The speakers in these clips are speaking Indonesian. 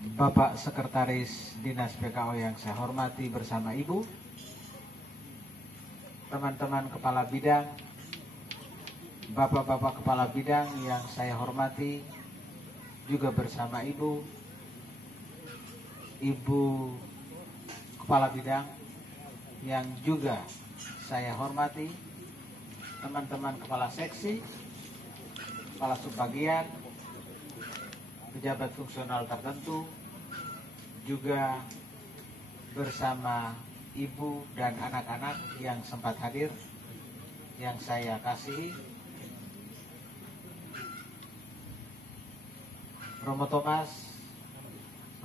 Bapak Sekretaris Dinas PKO yang saya hormati bersama Ibu, teman-teman kepala bidang, Bapak-bapak kepala bidang yang saya hormati juga bersama Ibu, Ibu kepala bidang yang juga saya hormati, teman-teman kepala seksi, kepala subbagian, pejabat fungsional tertentu, juga bersama ibu dan anak-anak yang sempat hadir, yang saya kasihi, Romo Thomas,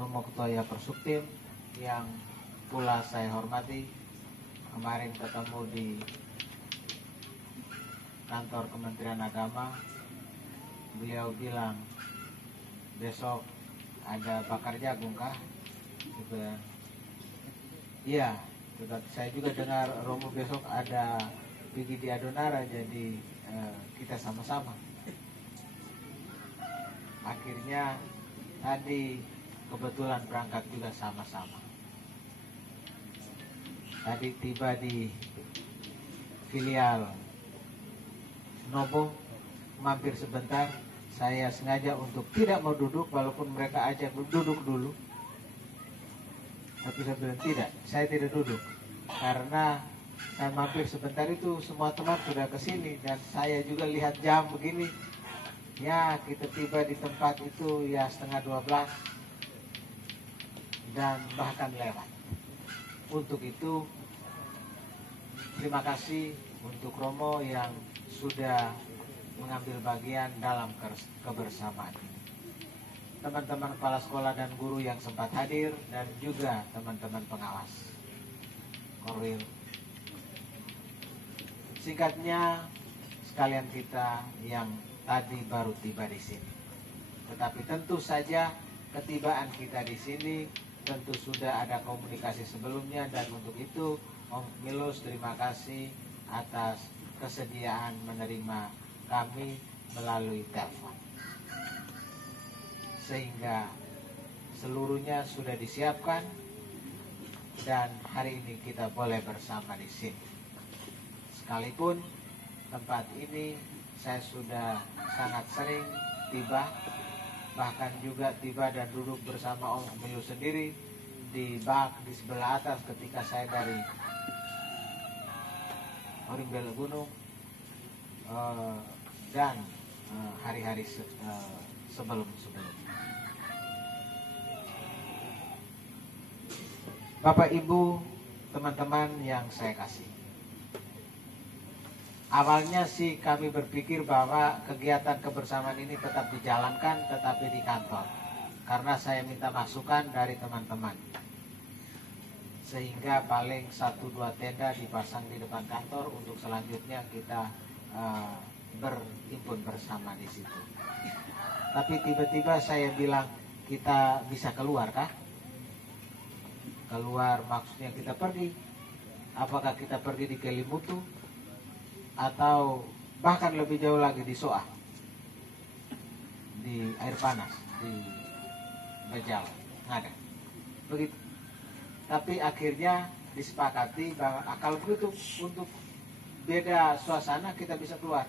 Romo Ketua Persuktim yang pula saya hormati, kemarin ketemu di kantor Kementerian Agama, beliau bilang besok ada bakar jagung kah? Gitu ya. Iya, saya juga dengar Romo besok ada pergi di Adonara, jadi kita sama-sama. Akhirnya tadi kebetulan berangkat juga sama-sama. Tadi tiba di filial Nobo, mampir sebentar. Saya sengaja untuk tidak mau duduk, walaupun mereka ajak duduk dulu. Tapi saya bilang tidak, saya tidak duduk. Karena saya mampir sebentar itu semua teman sudah kesini. Dan saya juga lihat jam begini. Ya, kita tiba di tempat itu ya 11:30. Dan bahkan lewat. Untuk itu, terima kasih untuk Romo yang sudah mengambil bagian dalam kebersamaan ini. Teman-teman kepala sekolah dan guru yang sempat hadir, dan juga teman-teman pengawas Korwil. Singkatnya, sekalian kita yang tadi baru tiba di sini. Tetapi tentu saja ketibaan kita di sini tentu sudah ada komunikasi sebelumnya, dan untuk itu Om Milus terima kasih atas kesediaan menerima kami melalui telepon, sehingga seluruhnya sudah disiapkan dan hari ini kita boleh bersama di sini. Sekalipun tempat ini saya sudah sangat sering tiba, bahkan juga tiba dan duduk bersama Om Milu sendiri di bak di sebelah atas ketika saya dari Orimbel Gunung, dan hari-hari sebelum-sebelumnya. Bapak Ibu, teman-teman yang saya kasih, awalnya sih kami berpikir bahwa kegiatan kebersamaan ini tetap dijalankan tetapi di kantor, karena saya minta masukan dari teman-teman, sehingga paling 1-2 tenda dipasang di depan kantor untuk selanjutnya kita berhimpun bersama di situ. Tapi tiba-tiba saya bilang, kita bisa keluar kah? Keluar maksudnya kita pergi. Apakah kita pergi di Kelimutu atau bahkan lebih jauh lagi di Soah, di air panas, di Bejal, Ngada. Begitu. Tapi akhirnya disepakati bahwa kalau begitu untuk beda suasana kita bisa keluar.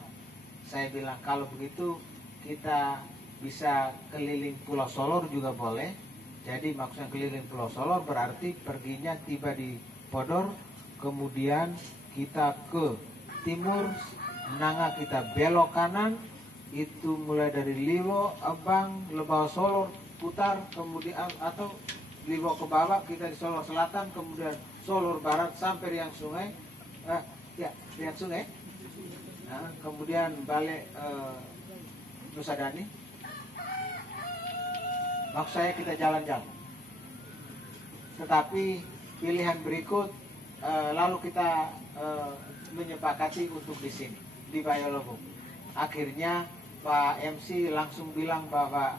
Saya bilang kalau begitu kita bisa keliling Pulau Solor juga boleh. Jadi maksudnya keliling Pulau Solor berarti perginya tiba di Podor, kemudian kita ke timur, Nanga kita belok kanan, itu mulai dari Liwo, Abang, Lebau Solor, putar, kemudian atau Liwo ke bawah kita di Solor Selatan, kemudian Solor Barat sampai Riang Sungai, Riang Sungai, nah, kemudian balik Nusa Dani. Maksud saya kita jalan-jalan. Tetapi pilihan berikut lalu kita menyepakati untuk di sini di Bayolobong. Akhirnya Pak MC langsung bilang bahwa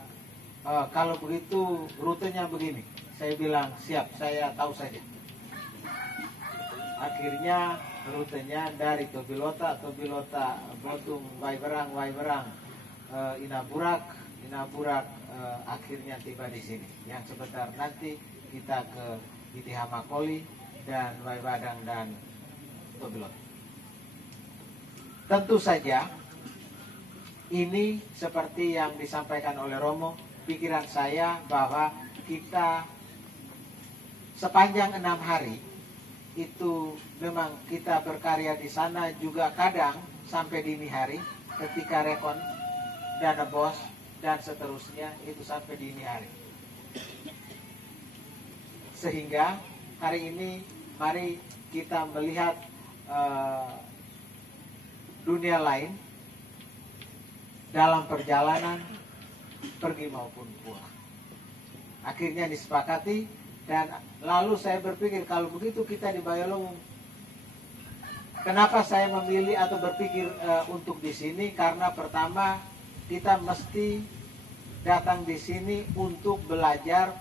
kalau begitu rutenya begini. Saya bilang siap, saya tahu saja. Akhirnya rutenya dari Tobilota, Botung, Waiberang, Inaburak, akhirnya tiba di sini. Yang sebentar nanti kita ke ITH Makoli dan Waibadang dan Tobilot. Tentu saja ini seperti yang disampaikan oleh Romo, pikiran saya bahwa kita sepanjang 6 hari itu memang kita berkarya di sana juga kadang sampai dini hari ketika rekon dana bos dan seterusnya itu sampai dini hari. Sehingga hari ini mari kita melihat dunia lain dalam perjalanan pergi maupun pulang. Akhirnya disepakati. Dan lalu saya berpikir kalau begitu kita di Bayalong, kenapa saya memilih atau berpikir untuk di sini? Karena pertama kita mesti datang di sini untuk belajar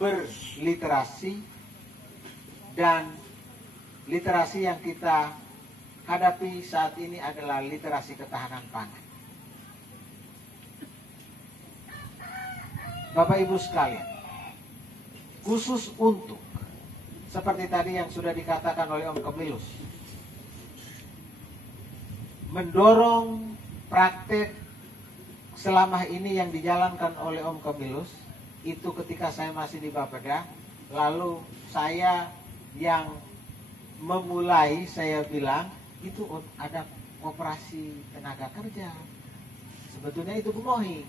berliterasi, dan literasi yang kita hadapi saat ini adalah literasi ketahanan pangan. Bapak Ibu sekalian, khusus untuk seperti tadi yang sudah dikatakan oleh Om Kemilus, mendorong praktek selama ini yang dijalankan oleh Om Kemilus itu ketika saya masih di Bapeda, lalu saya yang memulai, saya bilang itu ada koperasi tenaga kerja. Sebetulnya itu gemohi,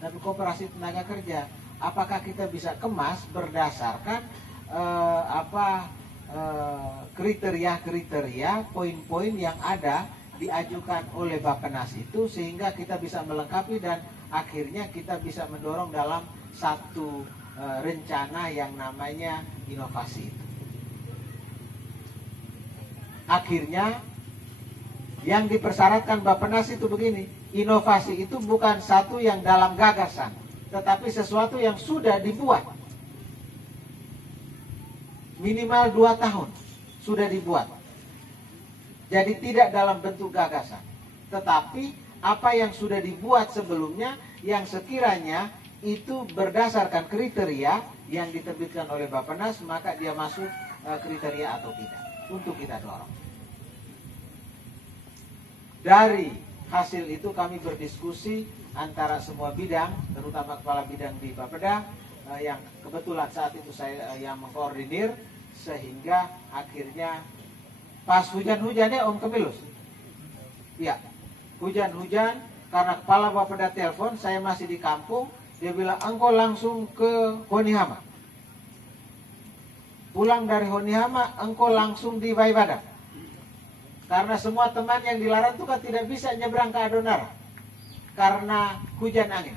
tapi koperasi tenaga kerja. Apakah kita bisa kemas berdasarkan kriteria-kriteria, poin-poin yang ada diajukan oleh Bappenas itu, sehingga kita bisa melengkapi dan akhirnya kita bisa mendorong dalam satu rencana yang namanya inovasi itu. Akhirnya yang dipersyaratkan Bappenas itu begini, inovasi itu bukan satu yang dalam gagasan, tetapi sesuatu yang sudah dibuat. Minimal 2 tahun sudah dibuat. Jadi tidak dalam bentuk gagasan, tetapi apa yang sudah dibuat sebelumnya yang sekiranya itu berdasarkan kriteria yang diterbitkan oleh Bappenas, maka dia masuk kriteria atau tidak, untuk kita dorong. Dari hasil itu kami berdiskusi antara semua bidang, terutama kepala bidang di Bapeda, yang kebetulan saat itu saya yang mengkoordinir, sehingga akhirnya pas hujan-hujannya Om Kemilus, ya hujan-hujan, karena kepala Bapeda telepon, saya masih di kampung, dia bilang engkau langsung ke Honihama, pulang dari Honihama engkau langsung di Waibadang, karena semua teman yang dilarang itu kan tidak bisa nyebrang ke Adonara karena hujan angin.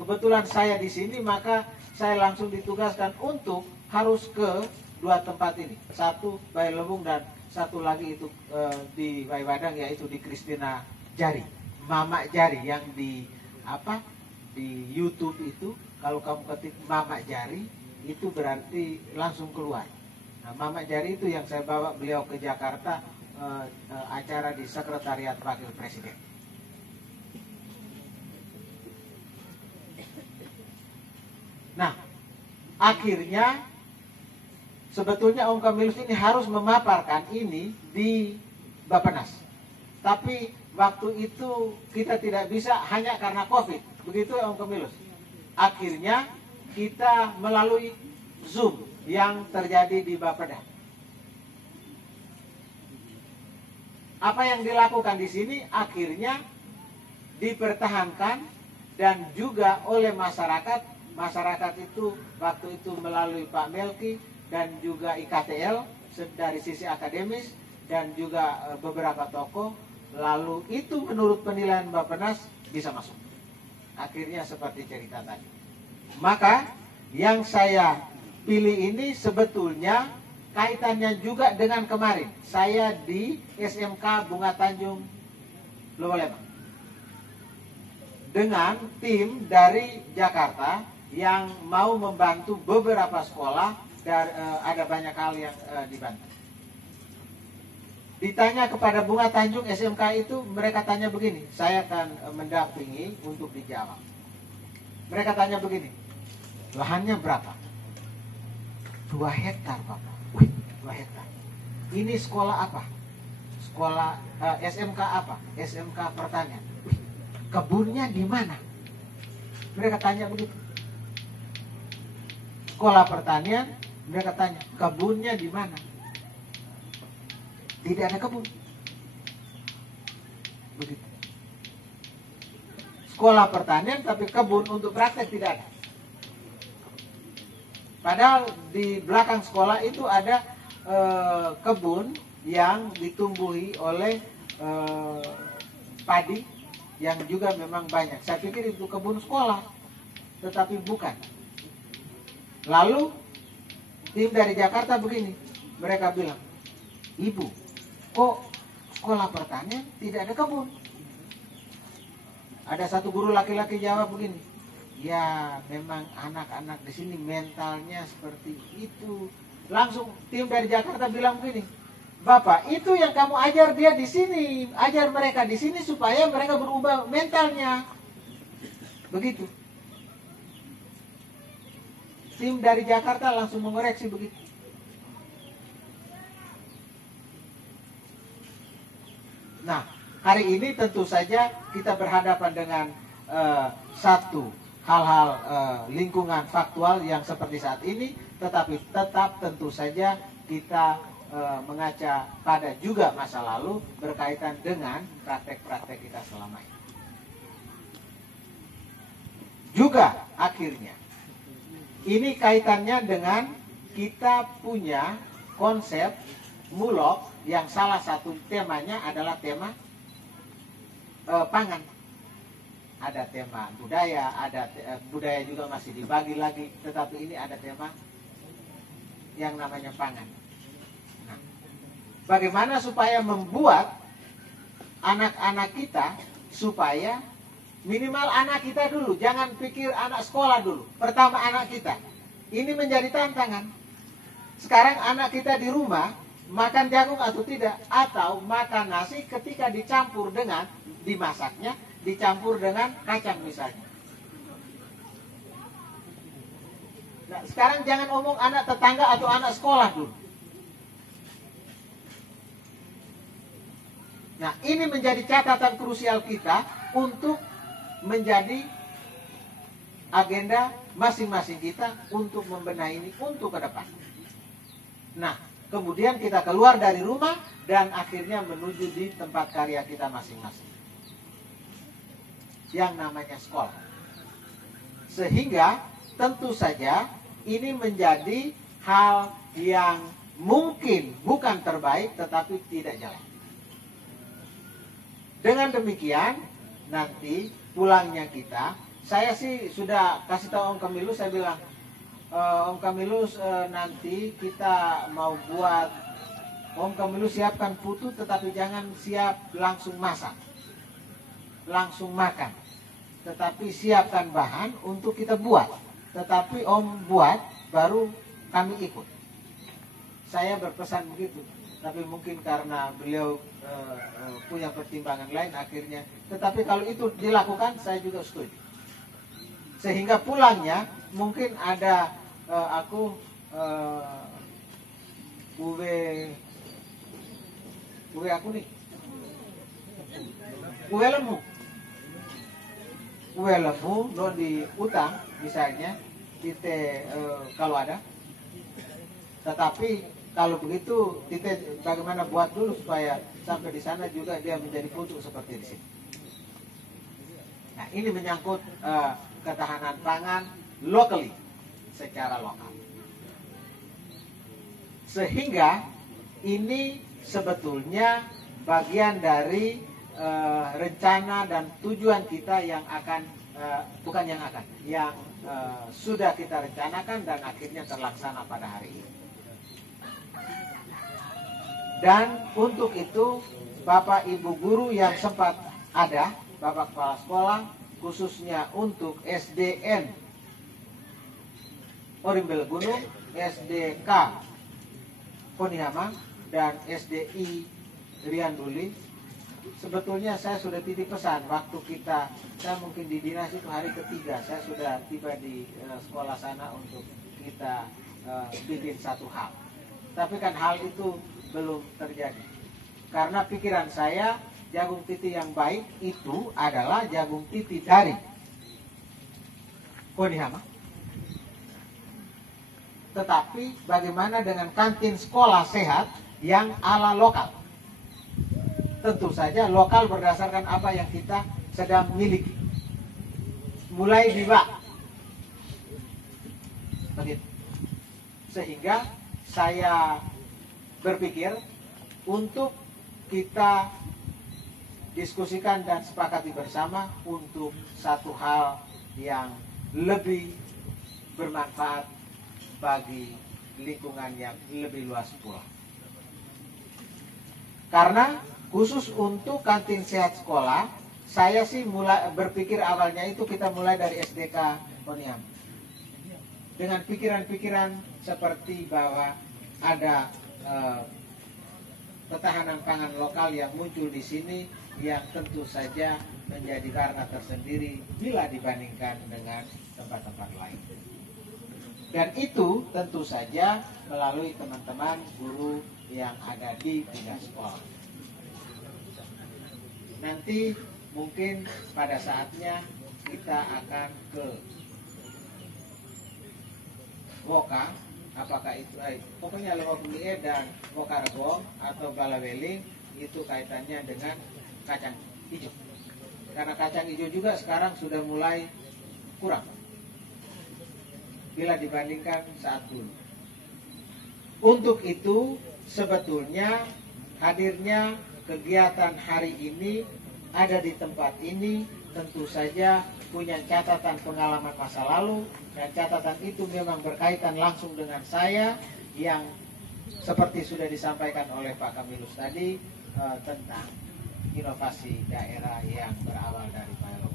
Kebetulan saya di sini, maka saya langsung ditugaskan untuk harus ke 2 tempat ini. Satu Bayalembung dan satu lagi itu di Waibadang, yaitu di Kristina Jari, Mama Jari, yang di YouTube itu kalau kamu ketik Mama Jari itu berarti langsung keluar. Nah, Mama Jari itu yang saya bawa beliau ke Jakarta, acara di Sekretariat Wakil Presiden. Nah, akhirnya sebetulnya Om Kemilus ini harus memaparkan ini di Bappenas. Tapi waktu itu kita tidak bisa hanya karena COVID. Begitu Om Kemilus. Akhirnya kita melalui Zoom yang terjadi di Bapeda. Apa yang dilakukan di sini akhirnya dipertahankan dan juga oleh masyarakat. Masyarakat itu waktu itu melalui Pak Melki dan juga IKTL dari sisi akademis dan juga beberapa tokoh, lalu itu menurut penilaian Bappenas bisa masuk. Akhirnya seperti cerita tadi. Maka yang saya pilih ini sebetulnya kaitannya juga dengan kemarin saya di SMK Bunga Tanjung Lowalema dengan tim dari Jakarta yang mau membantu beberapa sekolah, dan ada banyak hal yang dibantu. Ditanya kepada Bunga Tanjung SMK itu, mereka tanya begini, saya akan mendampingi untuk dijawab. Mereka tanya begini, lahannya berapa? 2 hektar Bapak. Wih, 2 hektar. Ini sekolah apa? Sekolah SMK apa? SMK pertanian. Wih, kebunnya di mana? Mereka tanya begitu. Sekolah pertanian, mereka tanya, kebunnya di mana? Tidak ada kebun. Begitu. Sekolah pertanian tapi kebun untuk praktek tidak ada. Padahal di belakang sekolah itu ada kebun yang ditumbuhi oleh padi yang juga memang banyak. Saya pikir itu kebun sekolah, tetapi bukan. Lalu tim dari Jakarta begini, mereka bilang, Ibu, kok sekolah pertanian tidak ada kebun? Ada satu guru laki-laki jawab begini, ya memang anak-anak di sini mentalnya seperti itu. Langsung tim dari Jakarta bilang begini, Bapak, itu yang kamu ajar dia di sini, ajar mereka di sini supaya mereka berubah mentalnya. Begitu. Tim dari Jakarta langsung mengoreksi begitu. Nah, hari ini tentu saja kita berhadapan dengan satu hal-hal lingkungan faktual yang seperti saat ini, tetapi tetap tentu saja kita mengaca pada juga masa lalu berkaitan dengan praktek-praktek kita selama ini. Juga akhirnya, ini kaitannya dengan kita punya konsep mulok yang salah satu temanya adalah tema pangan. Ada tema budaya, ada budaya juga masih dibagi lagi, tetapi ini ada tema yang namanya pangan. Nah, bagaimana supaya membuat anak-anak kita supaya minimal anak kita dulu, jangan pikir anak sekolah dulu. Pertama anak kita. Ini menjadi tantangan. Sekarang anak kita di rumah makan jagung atau tidak, atau makan nasi ketika dicampur dengan dimasaknya dicampur dengan kacang misalnya. Nah, sekarang jangan omong anak tetangga atau anak sekolah dulu. Nah, ini menjadi catatan krusial kita untuk menjadi agenda masing-masing kita untuk membenahi ini untuk ke depan. Nah, kemudian kita keluar dari rumah dan akhirnya menuju di tempat karya kita masing-masing, yang namanya sekolah. Sehingga tentu saja ini menjadi hal yang mungkin bukan terbaik tetapi tidak jelek. Dengan demikian nanti pulangnya kita, saya sih sudah kasih tahu Om Kamilus, saya bilang, Om Kamilus nanti kita mau buat, Om Kamilus siapkan putu tetapi jangan siap langsung masak, langsung makan, tetapi siapkan bahan untuk kita buat, tetapi Om buat baru kami ikut. Saya berpesan begitu, tapi mungkin karena beliau punya pertimbangan lain akhirnya, tetapi kalau itu dilakukan saya juga setuju. Sehingga pulangnya mungkin ada aku kue aku nih, kue lemu lo di utang misalnya kita kalau ada. Tetapi kalau begitu kita bagaimana buat dulu supaya sampai di sana juga dia menjadi pucuk seperti di sini. Nah, ini menyangkut ketahanan pangan locally, secara lokal. Sehingga ini sebetulnya bagian dari rencana dan tujuan kita yang akan yang sudah kita rencanakan dan akhirnya terlaksana pada hari ini. Dan untuk itu Bapak Ibu guru yang sempat ada, Bapak Kepala Sekolah, khususnya untuk SDN Orimbel Gunung, SDK Ponihama, dan SDI Rianduli, sebetulnya saya sudah titip pesan waktu saya mungkin di dinas itu hari ketiga saya sudah tiba di sekolah sana untuk kita bikin satu hal. Tapi kan hal itu belum terjadi. Karena pikiran saya jagung titi yang baik itu adalah jagung titi dari Konihama. Tetapi bagaimana dengan kantin sekolah sehat yang ala lokal? Tentu saja lokal berdasarkan apa yang kita sedang miliki. Mulai di bak. Begitu. Sehingga saya berpikir untuk kita diskusikan dan sepakati bersama untuk satu hal yang lebih bermanfaat bagi lingkungan yang lebih luas pula. Karena khusus untuk kantin sehat sekolah, saya sih mulai berpikir awalnya itu kita mulai dari SDK Konihama. Dengan pikiran-pikiran seperti bahwa ada ketahanan pangan lokal yang muncul di sini yang tentu saja menjadi karena tersendiri bila dibandingkan dengan tempat-tempat lain. Dan itu tentu saja melalui teman-teman guru yang ada di tingkat sekolah. Nanti mungkin pada saatnya kita akan ke Woka, apakah itu pokoknya Lewapuli dan Woka Rebo atau Balaweling, itu kaitannya dengan kacang hijau. Karena kacang hijau juga sekarang sudah mulai kurang bila dibandingkan saat dulu. Untuk itu sebetulnya hadirnya kegiatan hari ini ada di tempat ini tentu saja punya catatan pengalaman masa lalu, dan catatan itu memang berkaitan langsung dengan saya yang seperti sudah disampaikan oleh Pak Kamilus tadi tentang inovasi daerah yang berawal dari Palo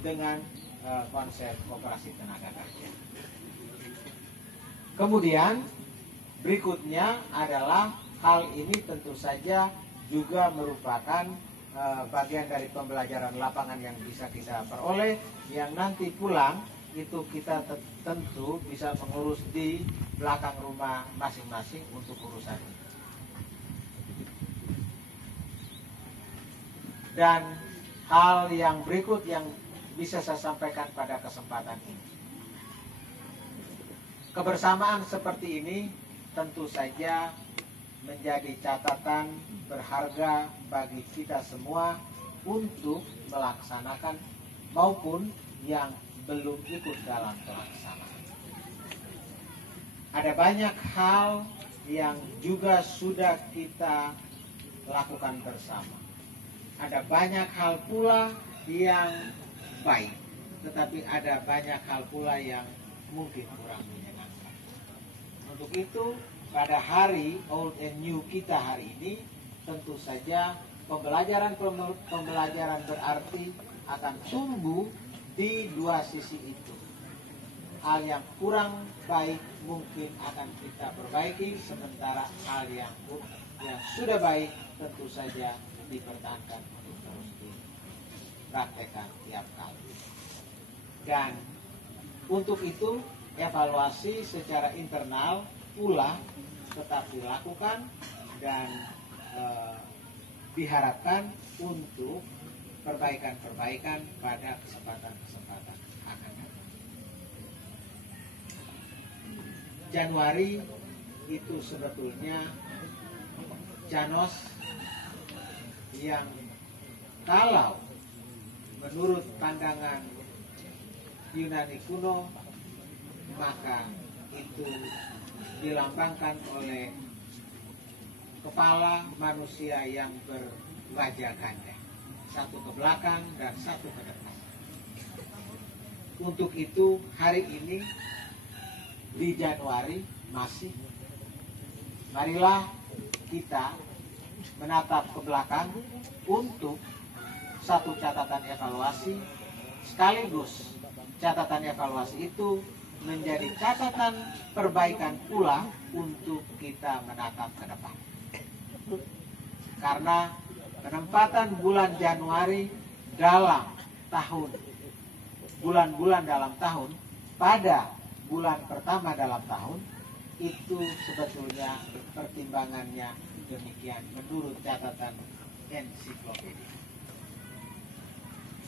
dengan konsep koperasi tenaga kerja. Kemudian berikutnya adalah hal ini tentu saja juga merupakan bagian dari pembelajaran lapangan yang bisa kita peroleh, yang nanti pulang itu kita tentu bisa mengurus di belakang rumah masing-masing untuk urusan ini. Dan hal yang berikut yang bisa saya sampaikan pada kesempatan ini. Kebersamaan seperti ini tentu saja menjadi catatan berharga bagi kita semua untuk melaksanakan maupun yang belum ikut dalam pelaksanaan. Ada banyak hal yang juga sudah kita lakukan bersama. Ada banyak hal pula yang baik, tetapi ada banyak hal pula yang mungkin kurang menyenangkan. Untuk itu, pada hari old and new kita hari ini, tentu saja pembelajaran berarti akan tumbuh di dua sisi itu. Hal yang kurang baik mungkin akan kita perbaiki, sementara hal yang sudah baik tentu saja dipertahankan untuk terus dipraktekkan tiap kali. Dan untuk itu evaluasi secara internal pula tetap dilakukan dan diharapkan untuk perbaikan-perbaikan pada kesempatan-kesempatan akan datang. Januari itu sebetulnya Janos yang kalau menurut pandangan Yunani kuno maka itu dilambangkan oleh kepala manusia yang berwajah ganda, satu ke belakang dan satu ke depan. Untuk itu hari ini di Januari masih, marilah kita menatap ke belakang untuk satu catatan evaluasi, sekaligus catatan evaluasi itu menjadi catatan perbaikan pula untuk kita menatap ke depan. Karena penempatan bulan Januari dalam tahun, bulan-bulan dalam tahun pada bulan pertama dalam tahun itu sebetulnya pertimbangannya demikian menurut catatan ensiklopedia.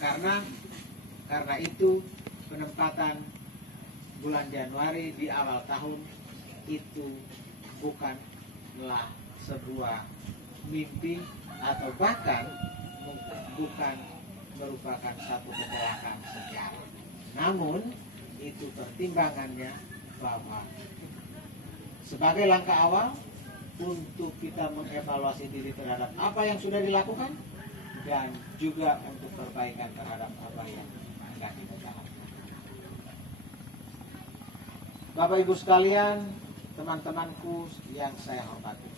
Karena itu penempatan bulan Januari di awal tahun itu bukanlah sebuah mimpi atau bahkan bukan merupakan satu kecelakaan sejarah. Namun itu pertimbangannya bahwa sebagai langkah awal untuk kita mengevaluasi diri terhadap apa yang sudah dilakukan dan juga untuk perbaikan terhadap apa yang akan kita lakukan. Bapak Ibu sekalian, teman-temanku yang saya hormati,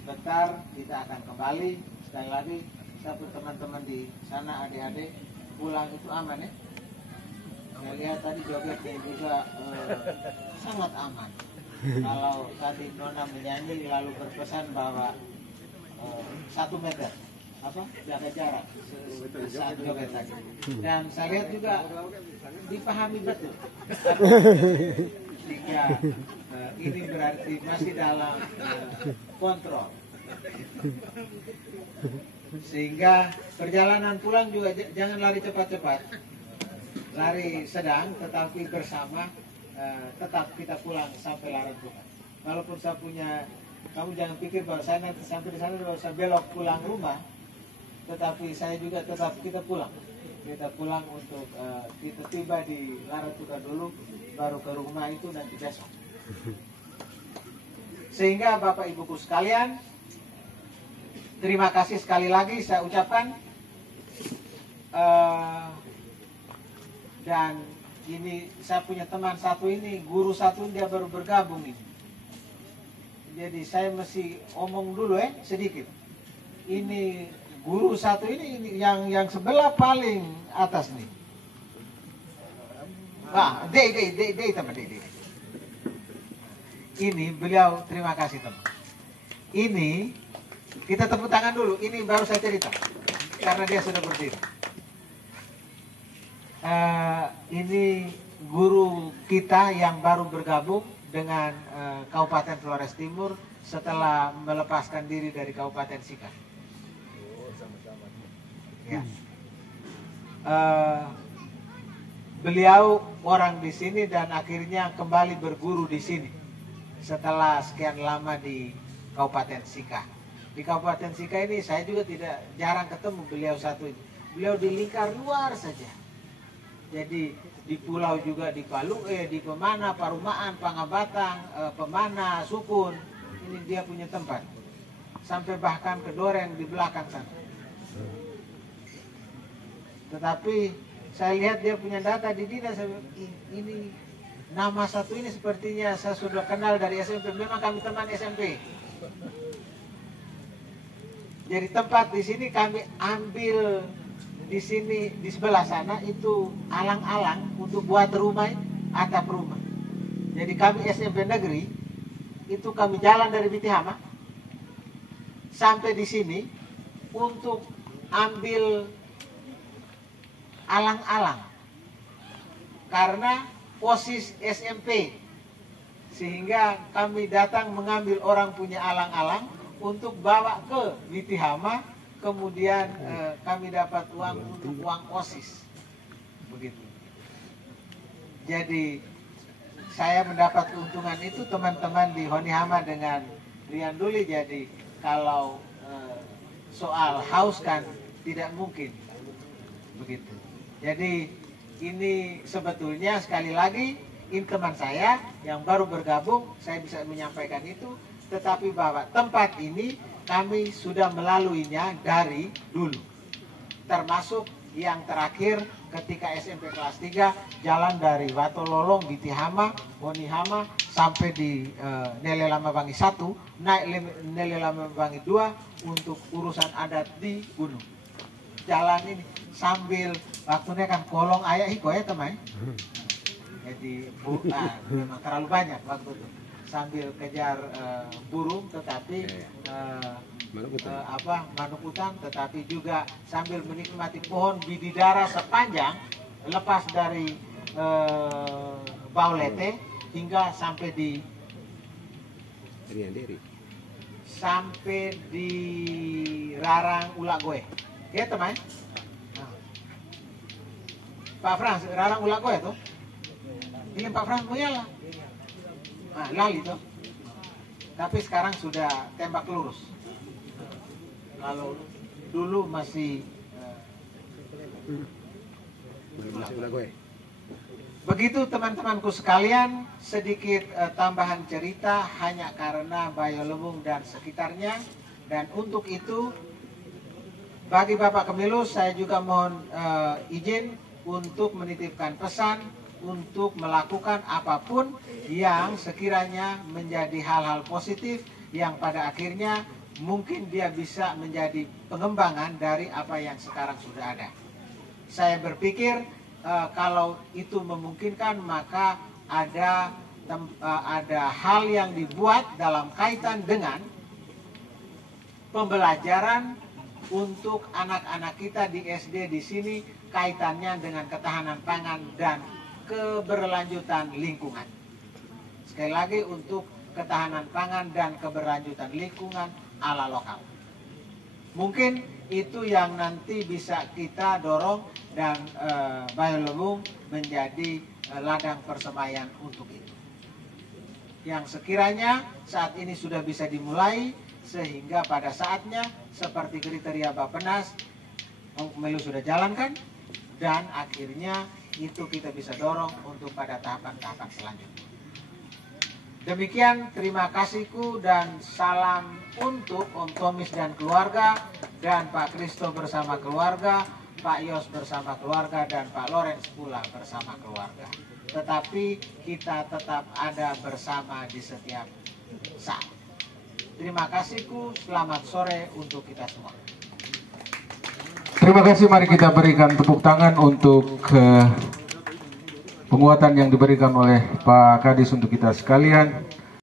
sebentar kita akan kembali. Sekali lagi, satu teman-teman di sana, adik-adik, pulang itu aman ya? Saya lihat tadi jogetnya juga sangat aman. Kalau tadi Nona menyanyi lalu berpesan bahwa 1 meter jaga jarak saat joget tadi. Dan saya lihat juga dipahami betul. Jika ini berarti masih dalam kontrol. Sehingga perjalanan pulang juga jangan lari cepat-cepat. Lari sedang tetapi bersama, tetap kita pulang sampai larang Tuhan. Walaupun saya punya, kamu jangan pikir bahwa saya nanti sampai di sana bahwa saya belok pulang rumah, tetapi saya juga tetap kita pulang. Kita pulang untuk kita tiba di larang Tuhan dulu, baru ke rumah itu nanti besok. Sehingga Bapak Ibuku sekalian, terima kasih sekali lagi saya ucapkan. Dan ini saya punya teman satu ini, guru satu dia baru bergabung ini. Jadi saya mesti omong dulu sedikit. Ini guru satu ini yang sebelah paling atas nih. Wah, teman. Ini beliau, terima kasih teman. Ini kita tepuk tangan dulu. Ini baru saya cerita karena dia sudah berdiri. Ini guru kita yang baru bergabung dengan Kabupaten Flores Timur setelah melepaskan diri dari Kabupaten Sika. Ya. Beliau orang di sini dan akhirnya kembali berguru di sini setelah sekian lama di Kabupaten Sika. Di Kabupaten Sika ini saya juga tidak jarang ketemu beliau satu ini. Beliau di lingkar luar saja. Jadi di pulau juga di Palu, di Pemana, Parumaan, Pangabatang, Pemana, Sukun, ini dia punya tempat. Sampai bahkan ke Doreng di belakang sana. Tetapi saya lihat dia punya data di dinas ini nama satu ini sepertinya saya sudah kenal dari SMP. Memang kami teman SMP. Jadi tempat di sini kami ambil. Di sini di sebelah sana itu alang-alang untuk buat rumah, atap rumah. Jadi kami SMP negeri itu kami jalan dari Bitihama sampai di sini untuk ambil alang-alang karena posis SMP, sehingga kami datang mengambil orang punya alang-alang untuk bawa ke Bitihama. Kemudian kami dapat uang untuk uang OSIS, begitu. Jadi saya mendapat keuntungan itu teman-teman di Honihama dengan Rian Duli. Jadi kalau soal haus kan tidak mungkin, begitu. Jadi ini sebetulnya sekali lagi ini teman saya yang baru bergabung, saya bisa menyampaikan itu. Tetapi bahwa tempat ini kami sudah melaluinya dari dulu. Termasuk yang terakhir ketika SMP kelas 3 jalan dari Watololong, Bitihama, Honihama sampai di Nele Lamabangi 1, naik Nele Lamabangi 2 untuk urusan adat di gunung. Jalan ini sambil waktunya kan kolong ayah hiko ya teman. Jadi memang terlalu banyak waktu itu. Sambil kejar burung, tetapi Manukutan, tetapi juga sambil menikmati pohon bididara sepanjang lepas dari Baulete hingga sampai di Rarang Ulagoe. Ya teman. Nah. Pak Frans, Rarang Ulagoe tuh. Ini Pak Frans Muyala. Nah, lali tuh. Tapi sekarang sudah tembak lurus. Kalau dulu masih begitu teman-temanku sekalian, sedikit tambahan cerita hanya karena Bayolubung dan sekitarnya. Dan untuk itu bagi Bapak Kemilus saya juga mohon izin untuk menitipkan pesan untuk melakukan apapun yang sekiranya menjadi hal-hal positif yang pada akhirnya mungkin dia bisa menjadi pengembangan dari apa yang sekarang sudah ada. Saya berpikir kalau itu memungkinkan maka ada hal yang dibuat dalam kaitan dengan pembelajaran untuk anak-anak kita di SD di sini kaitannya dengan ketahanan pangan dan keberlanjutan lingkungan. Sekali lagi untuk ketahanan pangan dan keberlanjutan lingkungan ala lokal. Mungkin itu yang nanti bisa kita dorong dan Bayolubung menjadi ladang persemaian untuk itu. Yang sekiranya saat ini sudah bisa dimulai sehingga pada saatnya seperti kriteria Bappenas Kemilus sudah jalankan dan akhirnya itu kita bisa dorong untuk pada tahapan-tahapan selanjutnya. Demikian terima kasihku dan salam untuk Om Tomis dan keluarga dan Pak Kristo bersama keluarga, Pak Yos bersama keluarga dan Pak Lorenz pula bersama keluarga. Tetapi kita tetap ada bersama di setiap saat. Terima kasihku, selamat sore untuk kita semua. Terima kasih, mari kita berikan tepuk tangan untuk penguatan yang diberikan oleh Pak Kadis untuk kita sekalian.